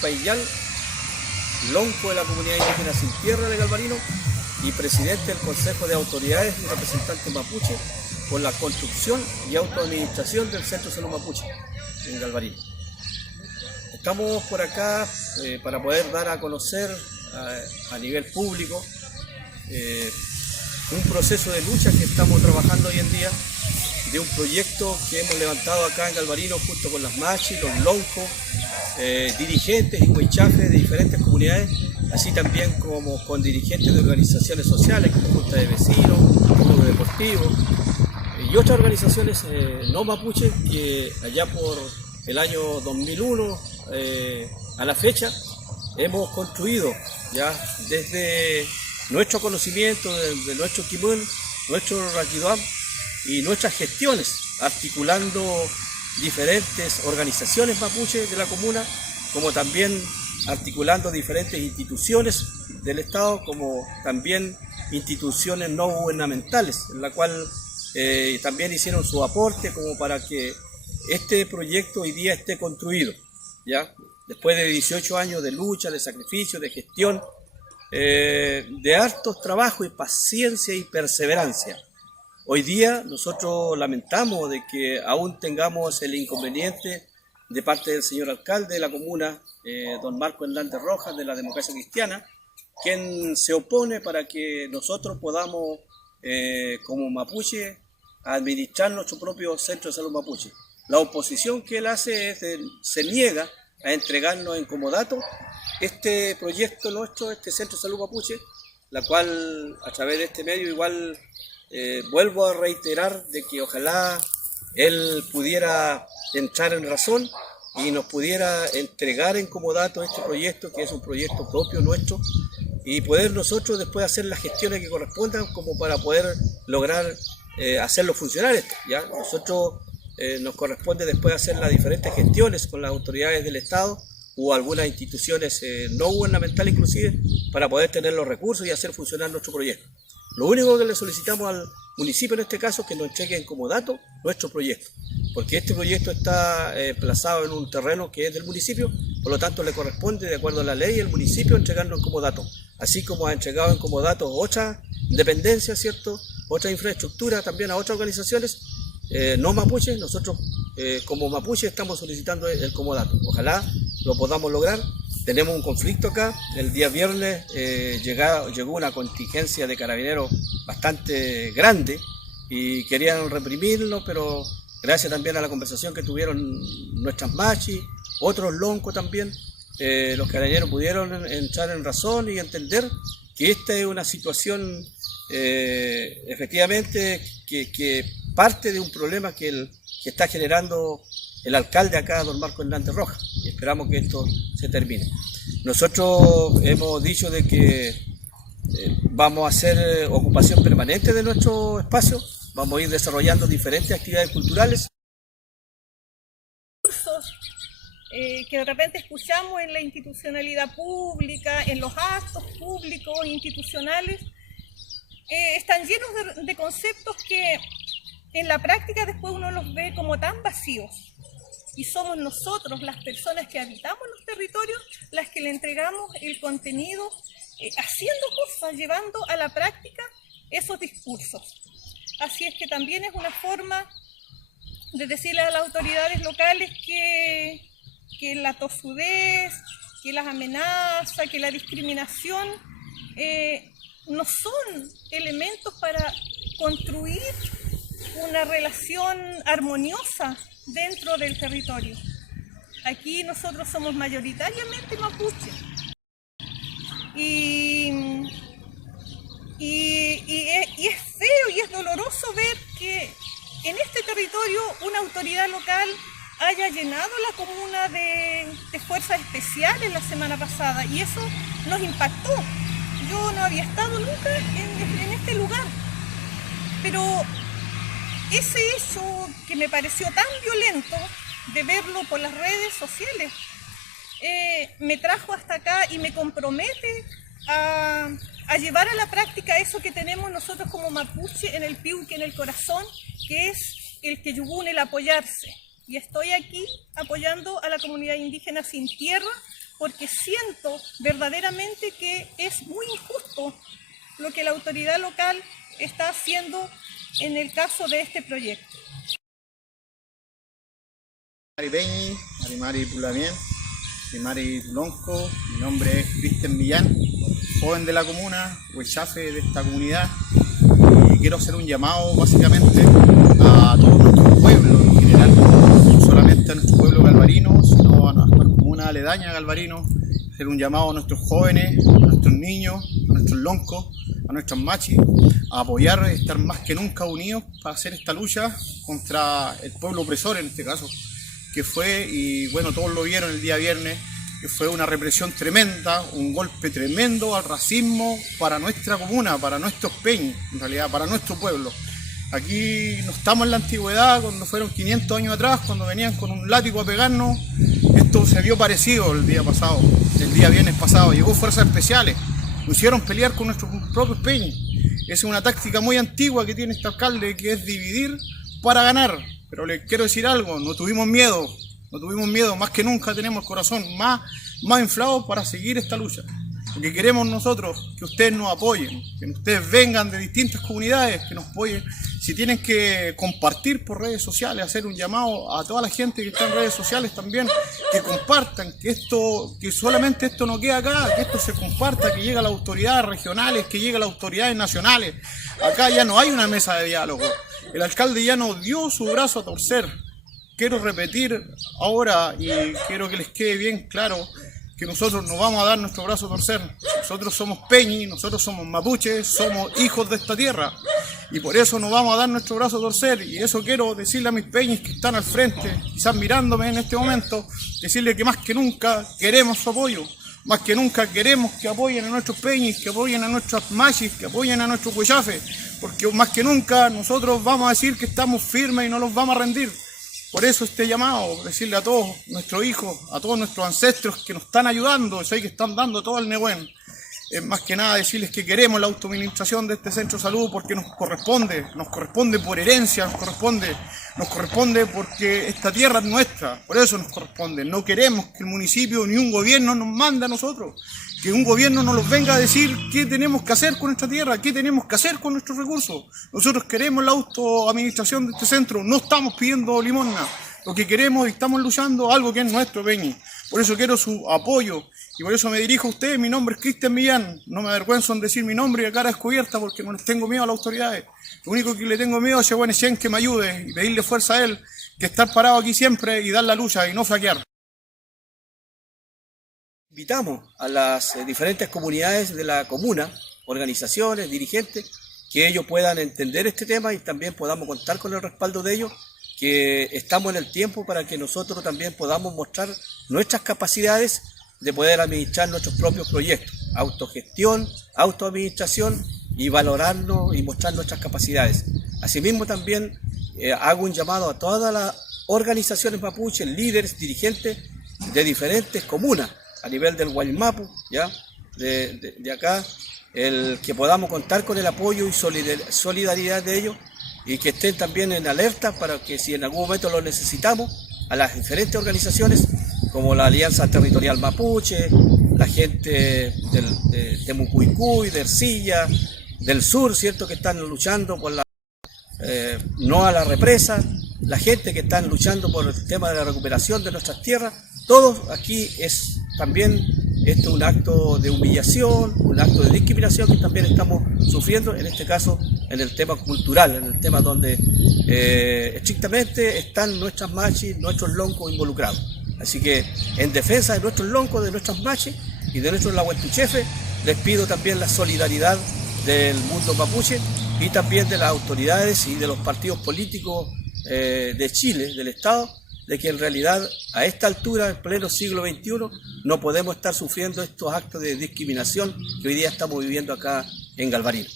Paillal, lonco de la comunidad indígena Sin Tierra de Galvarino y presidente del Consejo de Autoridades y Representantes Mapuche por la construcción y autoadministración del Centro de Salud Mapuche en Galvarino. Estamos por acá para poder dar a conocer a nivel público un proceso de lucha que estamos trabajando hoy en día, de un proyecto que hemos levantado acá en Galvarino junto con las Machi, los Loncos, dirigentes y huichafes de diferentes comunidades, así también como con dirigentes de organizaciones sociales como Junta de Vecinos, Club Deportivo y otras organizaciones no mapuches que allá por el año 2001 a la fecha hemos construido ya desde nuestro conocimiento, de nuestro Kimun, nuestro Raquiduam y nuestras gestiones, articulando diferentes organizaciones mapuches de la comuna, como también articulando diferentes instituciones del Estado, como también instituciones no gubernamentales, en la cual también hicieron su aporte como para que este proyecto hoy día esté construido, ¿ya? Después de 18 años de lucha, de sacrificio, de gestión, de hartos trabajos y paciencia y perseverancia. Hoy día nosotros lamentamos de que aún tengamos el inconveniente de parte del señor alcalde de la comuna, don Marco Hernández Rojas, de la Democracia Cristiana, quien se opone para que nosotros podamos, como mapuche, administrar nuestro propio Centro de Salud Mapuche. La oposición que él hace se niega a entregarnos en comodato este proyecto nuestro, este Centro de Salud Mapuche, la cual a través de este medio igual vuelvo a reiterar de que ojalá él pudiera entrar en razón y nos pudiera entregar en comodato este proyecto, que es un proyecto propio nuestro, y poder nosotros después hacer las gestiones que correspondan como para poder lograr hacerlo funcionar esto, ¿ya? Nosotros nos corresponde después hacer las diferentes gestiones con las autoridades del Estado o algunas instituciones no gubernamentales inclusive, para poder tener los recursos y hacer funcionar nuestro proyecto. Lo único que le solicitamos al municipio en este caso es que nos entregue en comodato nuestro proyecto, porque este proyecto está emplazado en un terreno que es del municipio, por lo tanto le corresponde, de acuerdo a la ley, al municipio entregarnos en comodato, así como ha entregado en comodato otras dependencias, ¿cierto? Otra infraestructura también a otras organizaciones no mapuches. Nosotros como mapuche estamos solicitando el comodato. Ojalá lo podamos lograr. Tenemos un conflicto acá. El día viernes llegó una contingencia de carabineros bastante grande y querían reprimirlo, pero gracias también a la conversación que tuvieron nuestras Machi, otros loncos también, los carabineros pudieron entrar en razón y entender que esta es una situación efectivamente que parte de un problema que está generando el alcalde acá, don Marco Hernández Rojas, y esperamos que esto se termine. Nosotros hemos dicho de que vamos a hacer ocupación permanente de nuestro espacio, vamos a ir desarrollando diferentes actividades culturales. Que de repente escuchamos en la institucionalidad pública, en los actos públicos, institucionales, están llenos de conceptos que en la práctica después uno los ve como tan vacíos. Y somos nosotros, las personas que habitamos los territorios, las que le entregamos el contenido, haciendo cosas, llevando a la práctica esos discursos. Así es que también es una forma de decirle a las autoridades locales que la tosudez, que las amenazas, que la discriminación no son elementos para construir una relación armoniosa dentro del territorio. Aquí nosotros somos mayoritariamente mapuche y es feo y es doloroso ver que en este territorio una autoridad local haya llenado la comuna de fuerzas especiales la semana pasada, y eso nos impactó. Yo no había estado nunca en este lugar, pero ese hecho que me pareció tan violento de verlo por las redes sociales me trajo hasta acá y me compromete a llevar a la práctica eso que tenemos nosotros como mapuche en el piuque, en el corazón, que es el queyugún, el apoyarse. y estoy aquí apoyando a la comunidad indígena sin tierra porque siento verdaderamente que es muy injusto lo que la autoridad local está haciendo en el caso de este proyecto. Peñi, Arimari Pulamien, Arimari Tulonco, mi nombre es Cristian Millán, joven de la comuna, huechafe de esta comunidad, y quiero hacer un llamado básicamente a todos nuestros pueblos en general, no solamente a nuestro pueblo galvarino, sino a nuestra comuna aledaña Galvarino, hacer un llamado a nuestros jóvenes, a nuestros niños, a nuestros loncos, a nuestros machis, a apoyar, estar más que nunca unidos para hacer esta lucha contra el pueblo opresor en este caso, que fue, y bueno, todos lo vieron el día viernes, que fue una represión tremenda, un golpe tremendo al racismo para nuestra comuna, para nuestros peñis, en realidad, para nuestro pueblo. Aquí no estamos en la antigüedad, cuando fueron 500 años atrás, cuando venían con un látigo a pegarnos. Esto se vio parecido el día viernes pasado. Llegó fuerzas especiales, nos hicieron pelear con nuestros propios peñis. Esa es una táctica muy antigua que tiene este alcalde, que es dividir para ganar. Pero les quiero decir algo, no tuvimos miedo, más que nunca tenemos el corazón más inflado para seguir esta lucha. Lo que queremos nosotros, que ustedes nos apoyen, que ustedes vengan de distintas comunidades, que nos apoyen. Si tienen que compartir por redes sociales, hacer un llamado a toda la gente que está en redes sociales también, que compartan, que solamente esto no queda acá, que esto se comparta, que llegue a las autoridades regionales, que llegue a las autoridades nacionales. Acá ya no hay una mesa de diálogo. El alcalde ya nos dio su brazo a torcer. Quiero repetir ahora y quiero que les quede bien claro que nosotros no vamos a dar nuestro brazo a torcer. Nosotros somos peñi, nosotros somos mapuches, somos hijos de esta tierra y por eso no vamos a dar nuestro brazo a torcer. Y eso quiero decirle a mis peñis que están al frente, quizás mirándome en este momento, decirle que más que nunca queremos su apoyo. Más que nunca queremos que apoyen a nuestros peñis, que apoyen a nuestros machis, que apoyen a nuestros huechafes, porque más que nunca nosotros vamos a decir que estamos firmes y no los vamos a rendir. Por eso este llamado, decirle a todos nuestros hijos, a todos nuestros ancestros que nos están ayudando, que están dando todo el Nehuen, más que nada decirles que queremos la autoadministración de este centro de salud porque nos corresponde por herencia, nos corresponde porque esta tierra es nuestra, por eso nos corresponde. No queremos que el municipio ni un gobierno nos mande a nosotros, que un gobierno no nos venga a decir qué tenemos que hacer con nuestra tierra, qué tenemos que hacer con nuestros recursos. Nosotros queremos la autoadministración de este centro, no estamos pidiendo limosna, lo que queremos y estamos luchando algo que es nuestro, Peñi. Por eso quiero su apoyo y por eso me dirijo a ustedes. Mi nombre es Cristian Millán, no me avergüenzo en decir mi nombre y a cara descubierta porque no les tengo miedo a las autoridades. Lo único que le tengo miedo es a Chen que me ayude y pedirle fuerza a él, que estar parado aquí siempre y dar la lucha y no flaquear. Invitamos a las diferentes comunidades de la comuna, organizaciones, dirigentes, que ellos puedan entender este tema y también podamos contar con el respaldo de ellos, que estamos en el tiempo para que nosotros también podamos mostrar nuestras capacidades de poder administrar nuestros propios proyectos, autogestión, autoadministración y valorarnos y mostrar nuestras capacidades. Asimismo también hago un llamado a todas las organizaciones mapuches, líderes, dirigentes de diferentes comunas a nivel del Guaymapu, ¿ya? De acá, el que podamos contar con el apoyo y solidaridad de ellos y que estén también en alerta para que si en algún momento lo necesitamos, a las diferentes organizaciones como la Alianza Territorial Mapuche, la gente de Mucuicuy, de Ercilla, del sur, ¿cierto?, que están luchando por no a la represa, la gente que están luchando por el tema de la recuperación de nuestras tierras. Todos aquí es también esto un acto de humillación, un acto de discriminación que también estamos sufriendo, en este caso en el tema cultural, en el tema donde estrictamente están nuestras machis, nuestros loncos involucrados. Así que en defensa de nuestros loncos, de nuestras machis y de nuestros lahuentuchefes, les pido también la solidaridad del mundo mapuche y también de las autoridades y de los partidos políticos de Chile, del Estado, de que en realidad a esta altura, en pleno siglo XXI, no podemos estar sufriendo estos actos de discriminación que hoy día estamos viviendo acá en Galvarino.